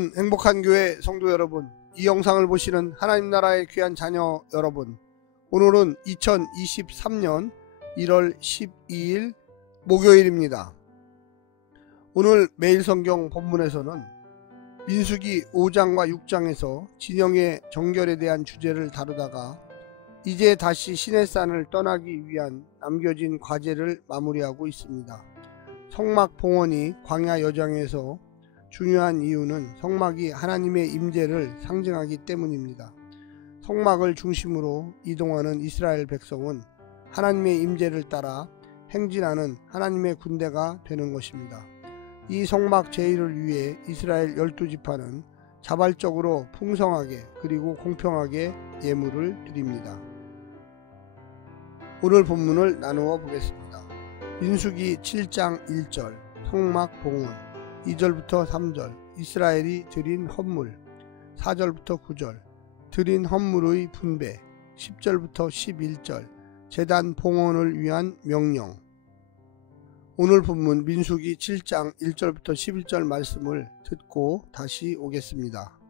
사랑하는 행복한 교회 성도 여러분, 이 영상을 보시는 하나님 나라의 귀한 자녀 여러분, 오늘은 2023년 1월 12일 목요일입니다. 오늘 매일 성경 본문에서는 민수기 5장과 6장에서 진영의 정결에 대한 주제를 다루다가 이제 다시 시내산을 떠나기 위한 남겨진 과제를 마무리하고 있습니다. 성막 봉헌이 광야 여정에서 중요한 이유는 성막이 하나님의 임재를 상징하기 때문입니다. 성막을 중심으로 이동하는 이스라엘 백성은 하나님의 임재를 따라 행진하는 하나님의 군대가 되는 것입니다. 이 성막 제의를 위해 이스라엘 12지파는 자발적으로 풍성하게 그리고 공평하게 예물을 드립니다. 오늘 본문을 나누어 보겠습니다. 민수기 7장 1절 성막 봉헌, 2절부터 3절 이스라엘이 드린 헌물, 4절부터 9절 드린 헌물의 분배, 10절부터 11절 제단 봉헌을 위한 명령. 오늘 본문 민수기 7장 1절부터 11절 말씀을 듣고 다시 오겠습니다.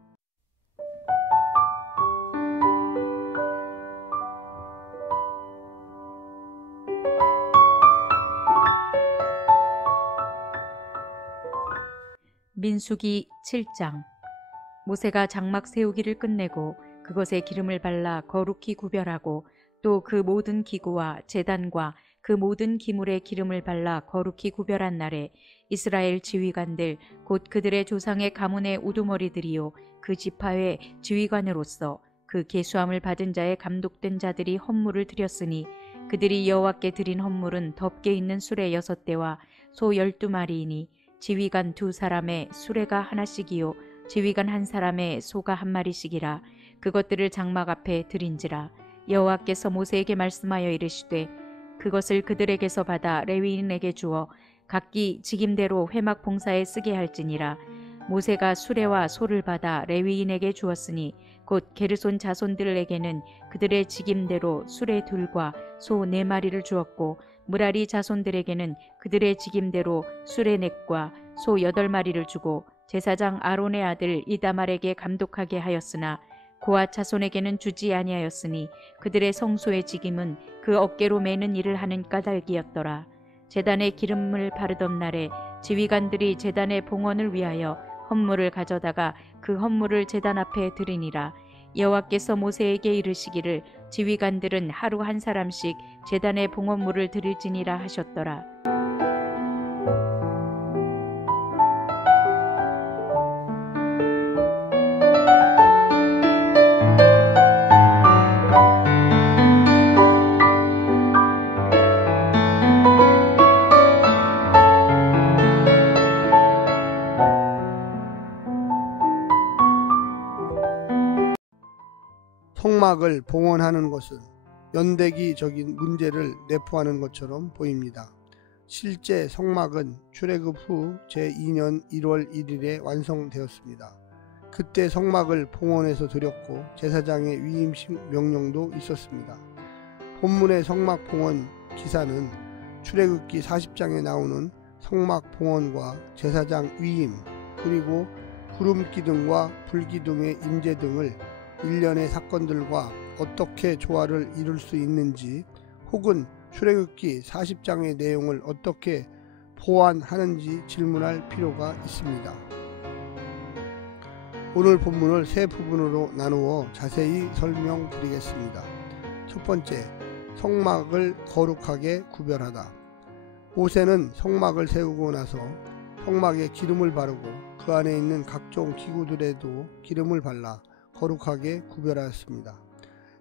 민수기 7장. 모세가 장막 세우기를 끝내고 그것에 기름을 발라 거룩히 구별하고 또 그 모든 기구와 제단과 그 모든 기물에 기름을 발라 거룩히 구별한 날에 이스라엘 지휘관들 곧 그들의 조상의 가문의 우두머리들이요 그 지파의 지휘관으로서 그 계수함을 받은 자의 감독된 자들이 헌물을 드렸으니 그들이 여호와께 드린 헌물은 덮개 있는 수레 6대와 소 12마리이니 지휘관 2사람의 수레가 하나씩이요 지휘관 1사람의 소가 1마리씩이라. 그것들을 장막 앞에 드린지라. 여호와께서 모세에게 말씀하여 이르시되 그것을 그들에게서 받아 레위인에게 주어 각기 직임대로 회막 봉사에 쓰게 할지니라. 모세가 수레와 소를 받아 레위인에게 주었으니 곧 게르손 자손들에게는 그들의 직임대로 수레 2과 소 4마리를 주었고 므라리 자손들에게는 그들의 직임대로 수레 4과 소 8마리를 주고 제사장 아론의 아들 이다말에게 감독하게 하였으나 고앗 자손에게는 주지 아니하였으니 그들의 성소의 직임은 그 어깨로 매는 일을 하는 까닭이었더라. 제단에 기름을 바르던 날에 지휘관들이 제단의 봉헌을 위하여 헌물을 가져다가 그 헌물을 제단 앞에 드리니라. 여호와께서 모세에게 이르시기를 지휘관들은 하루 1사람씩 제단의 봉헌물을 드릴지니라 하셨더라. 성막을 봉헌하는 것은 연대기적인 문제를 내포하는 것처럼 보입니다. 실제 성막은 출애굽 후 제2년 1월 1일에 완성되었습니다. 그때 성막을 봉헌해서 드렸고 제사장의 위임식 명령도 있었습니다. 본문의 성막 봉헌 기사는 출애굽기 40장에 나오는 성막 봉헌과 제사장 위임 그리고 구름기둥과 불기둥의 임재 등을 일련의 사건들과 어떻게 조화를 이룰 수 있는지 혹은 출애굽기 40장의 내용을 어떻게 보완하는지 질문할 필요가 있습니다. 오늘 본문을 세 부분으로 나누어 자세히 설명드리겠습니다. 첫 번째, 성막을 거룩하게 구별하다. 모세는 성막을 세우고 나서 성막에 기름을 바르고 그 안에 있는 각종 기구들에도 기름을 발라 거룩하게 구별하였습니다.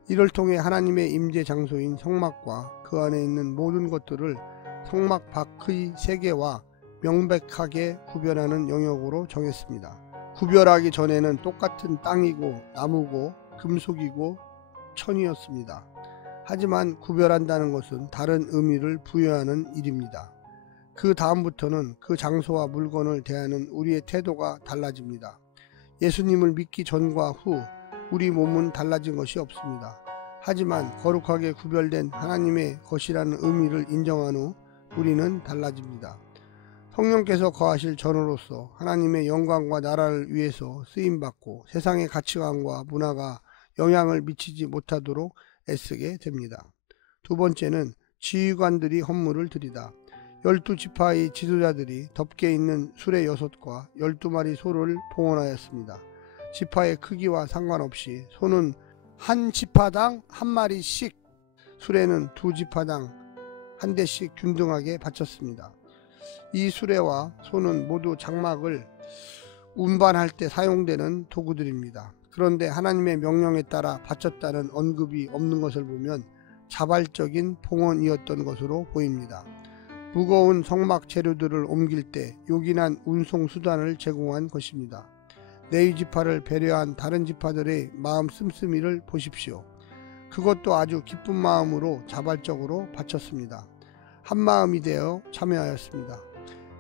이를 통해 하나님의 임재 장소인 성막과 그 안에 있는 모든 것들을 성막 밖의 세계와 명백하게 구별하는 영역으로 정했습니다. 구별하기 전에는 똑같은 땅이고 나무고 금속이고 천이었습니다. 하지만 구별한다는 것은 다른 의미를 부여하는 일입니다. 그 다음부터는 그 장소와 물건을 대하는 우리의 태도가 달라집니다. 예수님을 믿기 전과 후 우리 몸은 달라진 것이 없습니다. 하지만 거룩하게 구별된 하나님의 것이라는 의미를 인정한 후 우리는 달라집니다. 성령께서 거하실 전으로서 하나님의 영광과 나라를 위해서 쓰임받고 세상의 가치관과 문화가 영향을 미치지 못하도록 애쓰게 됩니다. 두 번째는 지휘관들이 헌물을 드리다. 12지파의 지도자들이 덮개 있는 수레 6과 12마리 소를 봉헌하였습니다. 지파의 크기와 상관없이 소는 한 지파당 한 마리씩, 수레는 두 지파당 한 대씩 균등하게 바쳤습니다. 이 수레와 소는 모두 장막을 운반할 때 사용되는 도구들입니다. 그런데 하나님의 명령에 따라 바쳤다는 언급이 없는 것을 보면 자발적인 봉헌이었던 것으로 보입니다. 무거운 성막 재료들을 옮길 때 요긴한 운송 수단을 제공한 것입니다. 레위 지파를 배려한 다른 지파들의 마음 씀씀이를 보십시오. 그것도 아주 기쁜 마음으로 자발적으로 바쳤습니다. 한 마음이 되어 참여하였습니다.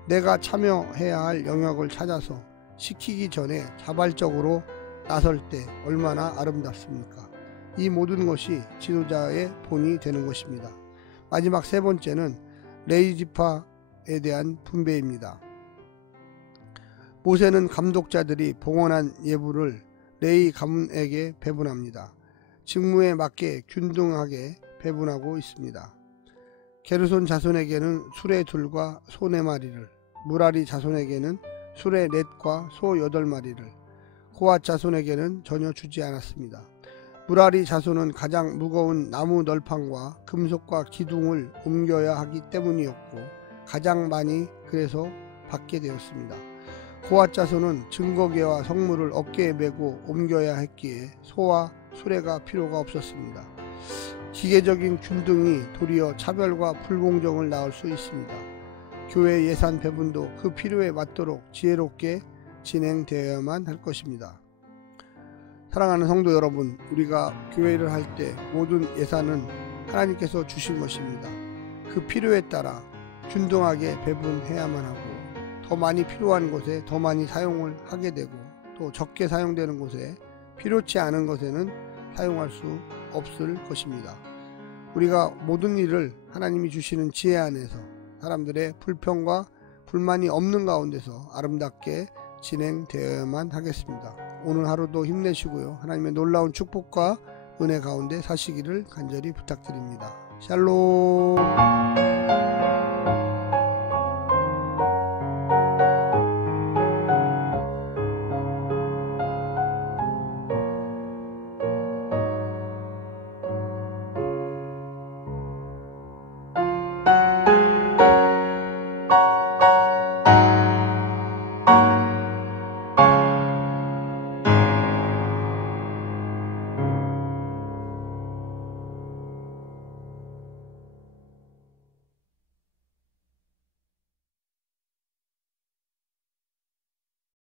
내가 참여해야 할 영역을 찾아서 시키기 전에 자발적으로 나설 때 얼마나 아름답습니까? 이 모든 것이 지도자의 본이 되는 것입니다. 마지막 세 번째는 레위 지파에 대한 분배입니다. 모세는 감독자들이 봉헌한 예물을 레위 가문에게 배분합니다. 직무에 맞게 균등하게 배분하고 있습니다. 게르손 자손에게는 수레 2과 소 4마리를, 무라리 자손에게는 수레 4과 소 8마리를, 고앗 자손에게는 전혀 주지 않았습니다. 무라리 자손은 가장 무거운 나무 널판과 금속과 기둥을 옮겨야 하기 때문이었고 가장 많이 그래서 받게 되었습니다. 고앗 자손은 증거계와 성물을 어깨에 메고 옮겨야 했기에 소와 수레가 필요가 없었습니다. 기계적인 균등이 도리어 차별과 불공정을 낳을 수 있습니다. 교회 예산 배분도 그 필요에 맞도록 지혜롭게 진행되어야만 할 것입니다. 사랑하는 성도 여러분, 우리가 교회를 할 때 모든 예산은 하나님께서 주신 것입니다. 그 필요에 따라 균등하게 배분해야만 하고 더 많이 필요한 곳에 더 많이 사용을 하게 되고 또 적게 사용되는 곳에 필요치 않은 것에는 사용할 수 없을 것입니다. 우리가 모든 일을 하나님이 주시는 지혜 안에서 사람들의 불평과 불만이 없는 가운데서 아름답게 진행되어야만 하겠습니다. 오늘 하루도 힘내시고요. 하나님의 놀라운 축복과 은혜 가운데 사시기를 간절히 부탁드립니다. 샬롬.